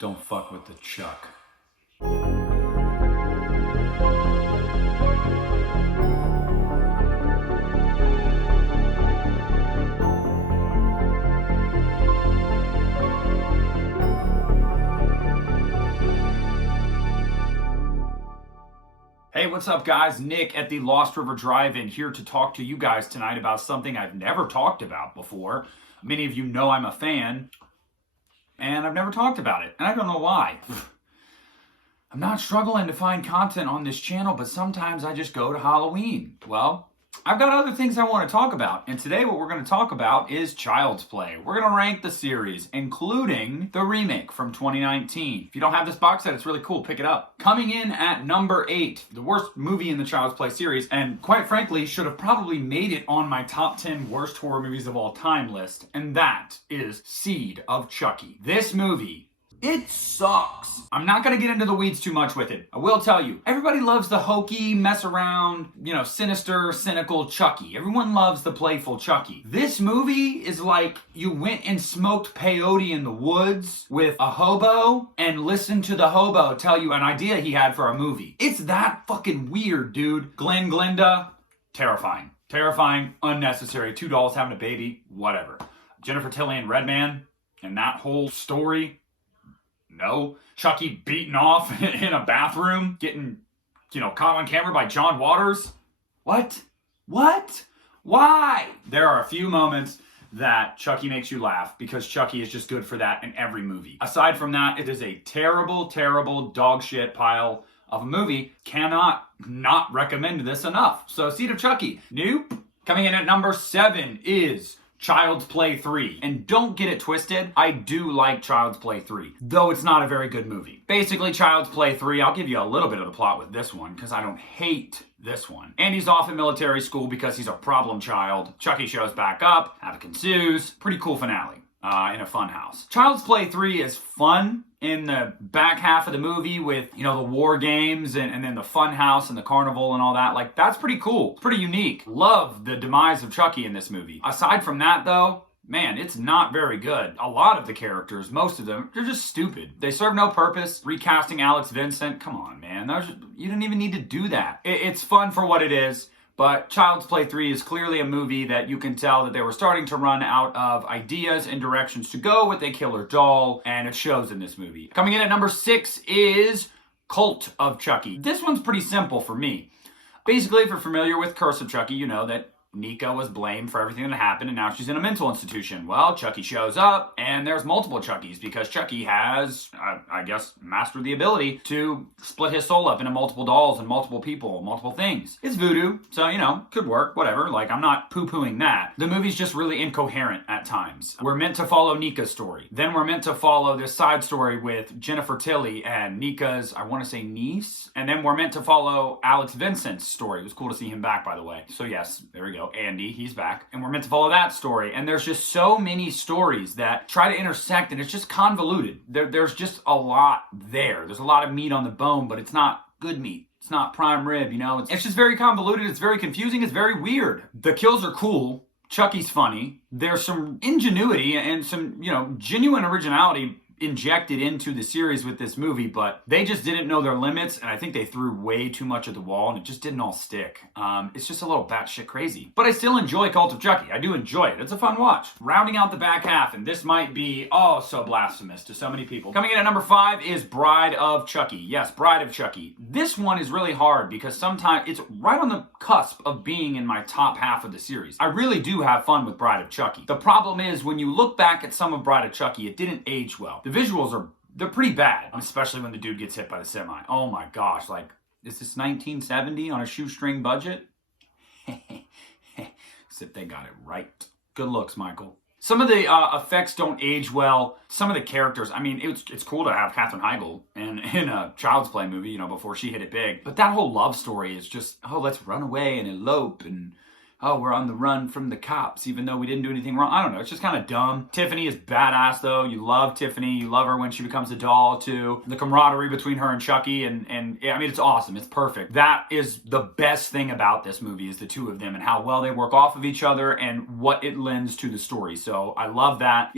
Don't fuck with the Chuck. Hey, what's up, guys? Nick at the Lost River Drive-In here to talk to you guys tonight about something I've never talked about before. Many of you know I'm a fan, and I've never talked about it, and I don't know why. I'm not struggling to find content on this channel, but sometimes I just go to Halloween. Well, I've got other things I want to talk about, and today what we're going to talk about is Child's Play. We're going to rank the series, including the remake from 2019. If you don't have this box set, it's really cool. Pick it up. Coming in at number 8, the worst movie in the Child's Play series, and quite frankly, should have probably made it on my top 10 worst horror movies of all time list, and that is Seed of Chucky. This movie, it sucks. I'm not going to get into the weeds too much with it. I will tell you, everybody loves the hokey, mess around, sinister, cynical Chucky. Everyone loves the playful Chucky. This movie is like you went and smoked peyote in the woods with a hobo and listened to the hobo tell you an idea he had for a movie. It's that fucking weird, dude. Glenda, terrifying. Terrifying, unnecessary. 2 dolls having a baby, whatever. Jennifer Tilly and Redman and that whole story, no. Chucky beaten off in a bathroom, getting, caught on camera by John Waters. What? Why? There are a few moments that Chucky makes you laugh because Chucky is just good for that in every movie. Aside from that, it is a terrible, terrible dog shit pile of a movie. Cannot not recommend this enough. So Seed of Chucky. Nope. Coming in at number 7 is Child's Play 3. And don't get it twisted, I do like Child's Play 3, though it's not a very good movie. Basically, Child's Play 3, I'll give you a little bit of the plot with this one, because I don't hate this one. Andy's off in military school because he's a problem child. Chucky shows back up, havoc ensues. Pretty cool finale in a fun house. Child's Play 3 is fun in the back half of the movie with, the war games and then the fun house and the carnival and all that. Like, that's pretty cool. It's pretty unique. Love the demise of Chucky in this movie. Aside from that, though, man, it's not very good. A lot of the characters, most of them, they're just stupid. They serve no purpose. Recasting Alex Vincent, come on, man. You didn't even need to do that. It's fun for what it is. But Child's Play 3 is clearly a movie that you can tell that they were starting to run out of ideas and directions to go with a killer doll, and it shows in this movie. Coming in at number 6 is Cult of Chucky. This one's pretty simple for me. Basically, if you're familiar with Curse of Chucky, you know that Nika was blamed for everything that happened, and now she's in a mental institution. Well, Chucky shows up, and there's multiple Chuckies, because Chucky has, I guess, mastered the ability to split his soul up into multiple dolls and multiple people, multiple things. It's voodoo, so, could work, whatever. Like, I'm not poo-pooing that. The movie's just really incoherent at times. We're meant to follow Nika's story. Then we're meant to follow this side story with Jennifer Tilly and Nika's, I want to say, niece. And then we're meant to follow Alex Vincent's story. It was cool to see him back, by the way. So, yes, there we go. Andy, he's back, and we're meant to follow that story. And there's just so many stories that try to intersect, and it's just convoluted. There's just a lot there. There's a lot of meat on the bone, but it's not good meat. It's not prime rib, It's just very convoluted. It's very confusing. It's very weird. The kills are cool. Chucky's funny. There's some ingenuity and some, genuine originality injected into the series with this movie, but they just didn't know their limits, and I think they threw way too much at the wall, and it just didn't all stick. It's just a little batshit crazy. But I still enjoy Cult of Chucky. I do enjoy it. It's a fun watch. Rounding out the back half, and this might be, so blasphemous to so many people. Coming in at number 5 is Bride of Chucky. Yes, Bride of Chucky. This one is really hard because sometimes it's right on the cusp of being in my top half of the series. I really do have fun with Bride of Chucky. The problem is, when you look back at some of Bride of Chucky, it didn't age well. The visuals they're pretty bad, especially when the dude gets hit by the semi. Oh my gosh, like, is this 1970 on a shoestring budget? Except they got it right. Good looks, Michael. Some of the effects don't age well. Some of the characters, it's cool to have Katherine Heigl in a Child's Play movie, before she hit it big. But that whole love story is just, let's run away and elope, and we're on the run from the cops, even though we didn't do anything wrong. I don't know. It's just kind of dumb. Tiffany is badass, though. You love Tiffany. You love her when she becomes a doll, too. The camaraderie between her and Chucky, and it's awesome. It's perfect. That is the best thing about this movie, is the two of them and how well they work off of each other and what it lends to the story. So I love that.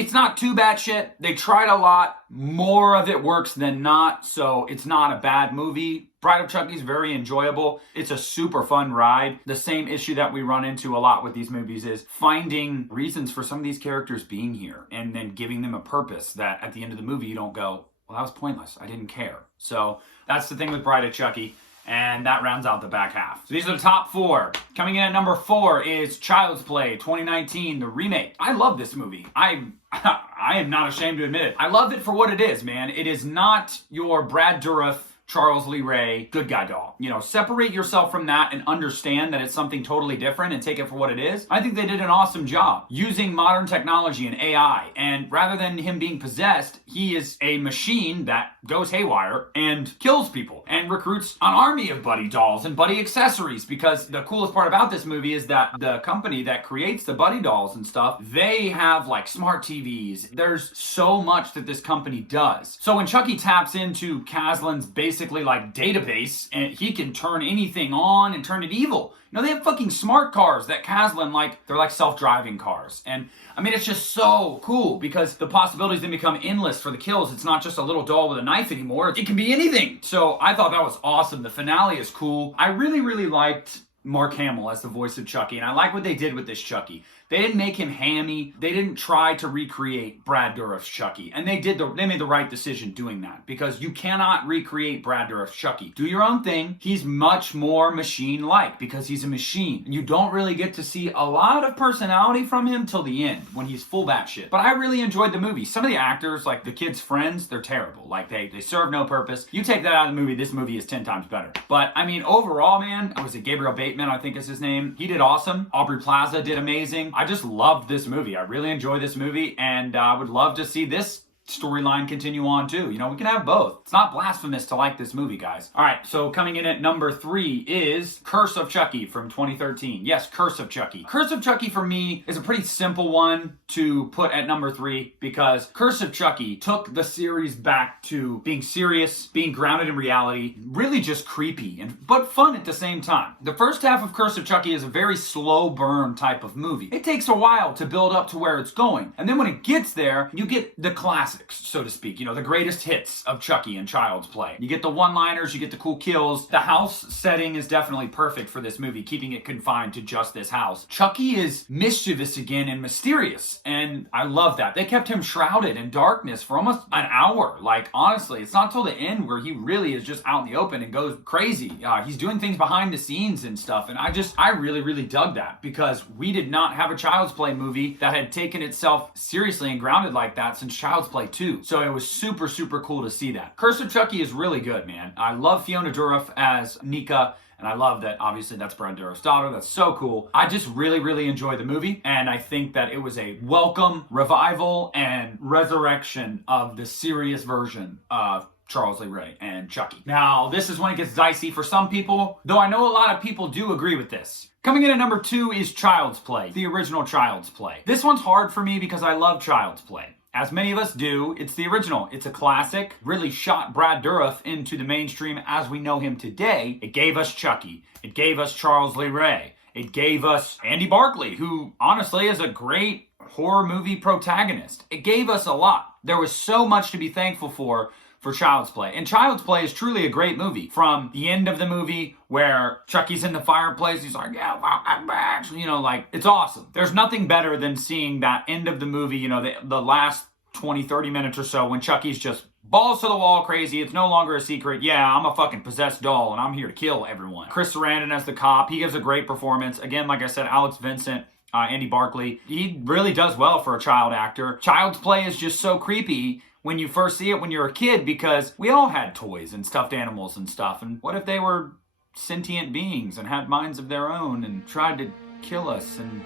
It's not too bad shit. They tried a lot. More of it works than not, so it's not a bad movie. Bride of Chucky is very enjoyable. It's a super fun ride. The same issue that we run into a lot with these movies is finding reasons for some of these characters being here and then giving them a purpose that at the end of the movie you don't go, well, that was pointless. I didn't care. So that's the thing with Bride of Chucky. And that rounds out the back half. So these are the top 4. Coming in at number 4 is Child's Play 2019, the remake. I love this movie. I am not ashamed to admit it. I love it for what it is, man. It is not your Brad Dourif, Charles Lee Ray, good guy doll. You know, separate yourself from that and understand that it's something totally different and take it for what it is. I think they did an awesome job using modern technology and AI. And rather than him being possessed, he is a machine that goes haywire and kills people and recruits an army of buddy dolls and buddy accessories. Because the coolest part about this movie is that the company that creates the buddy dolls and stuff, they have like smart TVs. There's so much that this company does. So when Chucky taps into Kaslan's basically like database, and he can turn anything on and turn it evil. You know, they have fucking smart cars that Kaslan, like, they're like self-driving cars. And I mean, it's just so cool because the possibilities then become endless for the kills. It's not just a little doll with a knife anymore. It can be anything. So I thought that was awesome. The finale is cool. I really, really liked Mark Hamill as the voice of Chucky, and I like what they did with this Chucky. They didn't make him hammy. They didn't try to recreate Brad Dourif's Chucky, and they made the right decision doing that because you cannot recreate Brad Dourif's Chucky. Do your own thing. He's much more machine-like because he's a machine, and you don't really get to see a lot of personality from him till the end when he's full batshit. But I really enjoyed the movie. Some of the actors, like the kids' friends, they're terrible. Like they serve no purpose. You take that out of the movie, this movie is 10 times better. But I mean, overall, man, was it Gabriel Bateman? I think is his name. He did awesome. Aubrey Plaza did amazing. I just loved this movie. I really enjoyed this movie, and I would love to see this storyline continue on too. You know, we can have both. It's not blasphemous to like this movie, guys. All right, so coming in at number 3 is Curse of Chucky from 2013. Yes, Curse of Chucky. Curse of Chucky for me is a pretty simple one to put at number 3 because Curse of Chucky took the series back to being serious, being grounded in reality, really just creepy but fun at the same time. The first half of Curse of Chucky is a very slow burn type of movie. It takes a while to build up to where it's going. And then when it gets there, you get the classics, so to speak, you know, the greatest hits of Chucky and Child's Play. You get the one-liners, you get the cool kills. The house setting is definitely perfect for this movie, keeping it confined to just this house. Chucky is mischievous again and mysterious, and I love that. They kept him shrouded in darkness for almost an hour. Like, honestly, it's not till the end where he really is just out in the open and goes crazy. He's doing things behind the scenes and stuff, and I really, really dug that because we did not have a Child's Play movie that had taken itself seriously and grounded like that since Child's Play 2. So it was super, super cool to see that. Curse of Chucky is really good, man. I love Fiona Dourif as Nika, and I love that, obviously, that's Brad Dourif's daughter. That's so cool. I just really, really enjoyed the movie, and I think that it was a welcome revival and resurrection of the serious version of Charles Lee Ray and Chucky. Now, this is when it gets dicey for some people, though I know a lot of people do agree with this. Coming in at number 2 is Child's Play, the original Child's Play. This one's hard for me because I love Child's Play. As many of us do, it's the original. It's a classic, really shot Brad Dourif into the mainstream as we know him today. It gave us Chucky. It gave us Charles Lee Ray. It gave us Andy Barclay, who honestly is a great horror movie protagonist. It gave us a lot. There was so much to be thankful for Child's Play. And Child's Play is truly a great movie. From the end of the movie where Chucky's in the fireplace, he's like, yeah, well, I'm back. You know, like, it's awesome. There's nothing better than seeing that end of the movie, you know, the last 20, 30 minutes or so when Chucky's just balls to the wall crazy. It's no longer a secret. Yeah, I'm a fucking possessed doll and I'm here to kill everyone. Chris Sarandon as the cop. He gives a great performance. Again, like I said, Alex Vincent, Andy Barclay. He really does well for a child actor. Child's Play is just so creepy when you first see it when you're a kid because we all had toys and stuffed animals and stuff. And what if they were sentient beings and had minds of their own and tried to kill us and,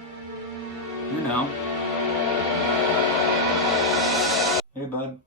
you know. Hey, bud.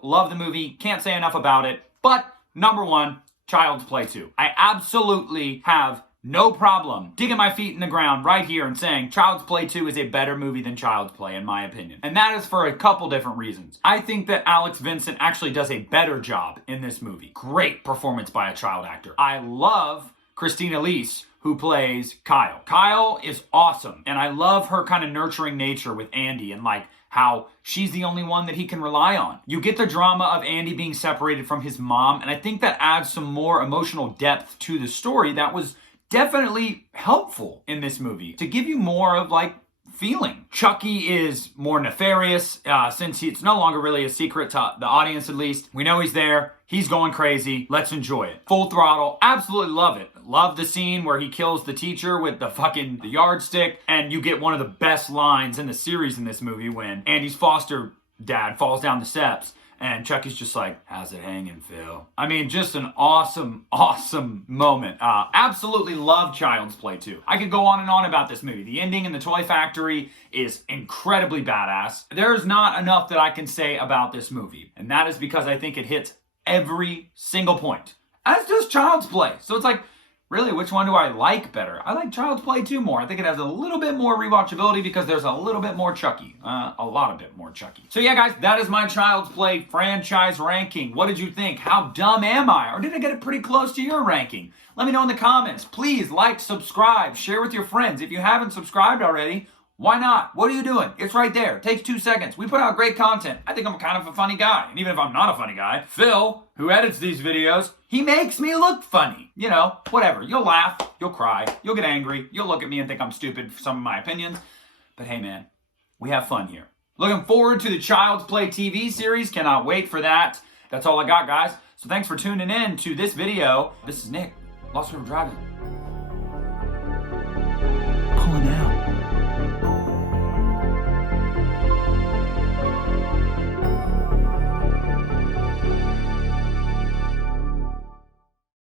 Love the movie. Can't say enough about it. But number 1, Child's Play 2. I absolutely have no problem digging my feet in the ground right here and saying Child's Play 2 is a better movie than Child's Play, in my opinion. And that is for a couple different reasons. I think that Alex Vincent actually does a better job in this movie. Great performance by a child actor. I love Christina Leese, who plays Kyle. Kyle is awesome, and I love her kind of nurturing nature with Andy and like how she's the only one that he can rely on. You get the drama of Andy being separated from his mom, and I think that adds some more emotional depth to the story that was definitely helpful in this movie to give you more of like feeling. Chucky is more nefarious since it's no longer really a secret to the audience, at least. We know he's there. He's going crazy. Let's enjoy it. Full throttle. Absolutely love it. Love the scene where he kills the teacher with the yardstick, and you get one of the best lines in the series in this movie when Andy's foster dad falls down the steps and Chucky's just like, how's it hanging, Phil? I mean, just an awesome, awesome moment. Absolutely love Child's Play 2. I could go on and on about this movie. The ending in the toy factory is incredibly badass. There's not enough that I can say about this movie, and that is because I think it hits every single point, as does Child's Play. So it's like, really, which one do I like better? I like Child's Play 2 more. I think it has a little bit more rewatchability because there's a little bit more Chucky. A lot of bit more Chucky. So yeah, guys, that is my Child's Play franchise ranking. What did you think? How dumb am I? Or did I get it pretty close to your ranking? Let me know in the comments. Please like, subscribe, share with your friends. If you haven't subscribed already, why not? What are you doing? It's right there. It takes 2 seconds. We put out great content. I think I'm kind of a funny guy. And even if I'm not a funny guy, Phil, who edits these videos, he makes me look funny. You know, whatever. You'll laugh. You'll cry. You'll get angry. You'll look at me and think I'm stupid for some of my opinions. But hey, man, we have fun here. Looking forward to the Child's Play TV series. Cannot wait for that. That's all I got, guys. So thanks for tuning in to this video. This is Nick, Lost River Driving.